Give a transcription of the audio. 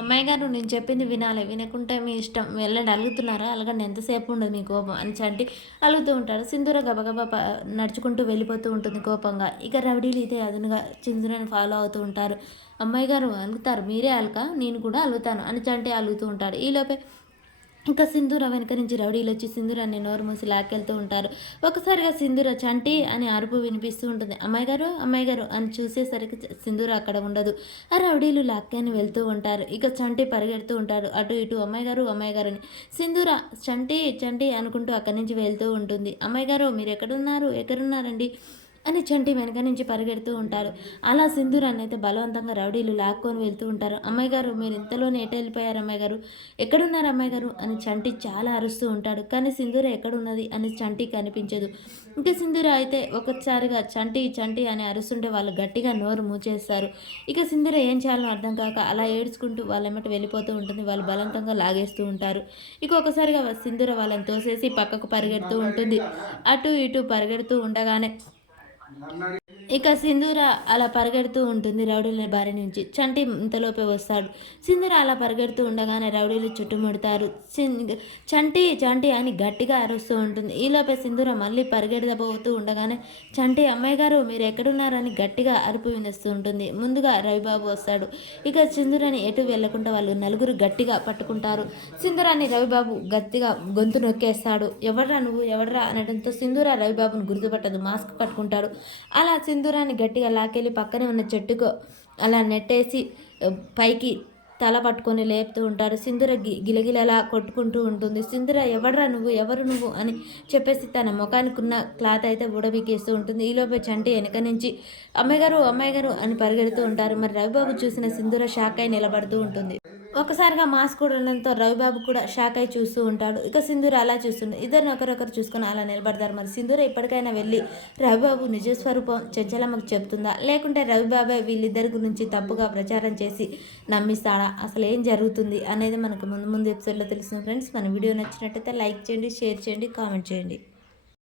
అమ్మాయి గారు నేను చెప్పింది వినాలి. వినకుంటే మీ ఇష్టం. వెళ్ళండి అలుగుతున్నారా? అలగండి ఎంతసేపు ఉండదు మీ కోపం అని చంటి అలుగుతూ ఉంటాడు సింధూర గబగబా నడుచుకుంటూ వెళ్ళిపోతూ ఉంటుంది కోపంగా. ఇక రౌడీలు ఇదే అదునుగా సింధూరని ఫాలో అవుతూ ఉంటారు. అమ్మాయి గారు అలుగుతారు. మీరే అలక నేను కూడా అలుగుతాను అని చంటి అలుగుతూ ఉంటాడు. ఈలోపే ఇంకా సింధూర వెనక నుంచి రౌడీలు వచ్చి సింధూరాన్ని నోరు మూసి లాక్కెళ్తూ ఉంటారు. ఒకసారిగా సింధూర చంటి అని అరుపు వినిపిస్తూ ఉంటుంది. అమ్మాయి గారు అమ్మాయి గారు అని చూసేసరికి సింధూర అక్కడ ఉండదు. ఆ రౌడీలు లాక్కాని వెళ్తూ ఉంటారు. ఇక చంటి పరిగెడుతూ ఉంటాడు అటు ఇటు అమ్మాయి గారు అమ్మాయి గారు అని. సింధూర చంటి చంటి అనుకుంటూ అక్కడి నుంచి వెళ్తూ ఉంటుంది. అమ్మాయి గారు మీరు ఎక్కడున్నారు ఎక్కడున్నారండి? అని చంటి వెనక నుంచి పరిగెడుతూ ఉంటారు. అలా సింధూరాన్ని అయితే బలవంతంగా రౌడీలు లాక్కొని వెళ్తూ ఉంటారు. అమ్మాయి గారు మీరు ఇంతలోనే ఎటు వెళ్ళిపోయారు అమ్మాయి గారు? ఎక్కడున్నారు అమ్మాయి గారు? అని చంటి చాలా అరుస్తూ ఉంటాడు. కానీ సింధూర ఎక్కడున్నది? అని చంటి కనిపించదు. ఇంకా సింధూర అయితే ఒకసారిగా చంటి చంటి అని అరుస్తుంటే వాళ్ళు గట్టిగా నోరు మూచేస్తారు. ఇక సింధూర ఏం చేయాలో అర్థం కాక అలా ఏడ్చుకుంటూ వాళ్ళెమ్మటి వెళ్ళిపోతూ ఉంటుంది. వాళ్ళు బలవంతంగా లాగేస్తూ ఉంటారు. ఇక ఒకసారిగా సింధూర వాళ్ళని తోసేసి పక్కకు పరిగెడుతూ ఉంటుంది. అటు ఇటు పరిగెడుతూ ఉండగానే ఇక సింధూర అలా పరిగెడుతూ ఉంటుంది రౌడీల బారి నుంచి. చంటి ఇంతలోపే వస్తాడు. సింధూర అలా పరిగెడుతూ ఉండగానే రౌడీలు చుట్టుముడతారు. చంటి చంటి అని గట్టిగా అరుస్తూ ఉంటుంది. ఈలోపే సింధూర మళ్ళీ పరిగెడబోతూ ఉండగానే చంటి అమ్మాయి గారు మీరు ఎక్కడున్నారని గట్టిగా అరుపు వినిస్తూ ఉంటుంది. ముందుగా రవిబాబు వస్తాడు. ఇక సింధూరని ఎటు వెళ్ళకుండా వాళ్ళు నలుగురు గట్టిగా పట్టుకుంటారు. సింధూరాన్ని రవిబాబు గట్టిగా గొంతు నొక్కేస్తాడు. ఎవడ్రా నువ్వు? ఎవడ్రా అనడంతో సింధూర రవిబాబును గుర్తుపట్టదు. మాస్క్ పట్టుకుంటాడు. అలా సింధూరాన్ని గట్టిగా లాకెళ్ళి పక్కనే ఉన్న చెట్టుకు అలా నెట్టేసి పైకి తల పట్టుకొని లేపుతూ ఉంటారు. సింధుర గి గిలగిలలా కొట్టుకుంటూ ఉంటుంది. సింధుర ఎవడ్రా నువ్వు? ఎవరు నువ్వు? అని చెప్పేసి తన ముఖానికి ఉన్న క్లాత్ అయితే ఊడబీకేస్తూ ఉంటుంది. ఈలోపే చంటి వెనక నుంచి అమ్మాయి గారు అమ్మాయి గారు అని పరిగెడుతూ ఉంటారు. మరి రవిబాబు చూసిన సింధుర షాక్ అయి నిలబడుతూ ఉంటుంది. ఒకసారిగా మాస్క్ కూడా ఉండడంతో రవిబాబు కూడా షాక్ అయి చూస్తూ ఉంటాడు. ఇక సింధూర అలా చూస్తుంది ఇద్దరిని ఒకరొకరు చూసుకొని అలా నిలబడతారు. మరి సింధూర ఇప్పటికైనా వెళ్ళి రవిబాబు నిజస్వరూపం చెంచలమ్మకు చెప్తుందా? లేకుంటే రవిబాబే వీళ్ళిద్దరి గురించి తప్పుగా ప్రచారం చేసి నమ్మిస్తాడా? అసలు ఏం జరుగుతుంది అనేది మనకు ముందు ముందు ఎపిసోడ్లో తెలుస్తుంది. ఫ్రెండ్స్ మన వీడియో నచ్చినట్టయితే లైక్ చేయండి షేర్ చేయండి కామెంట్ చేయండి.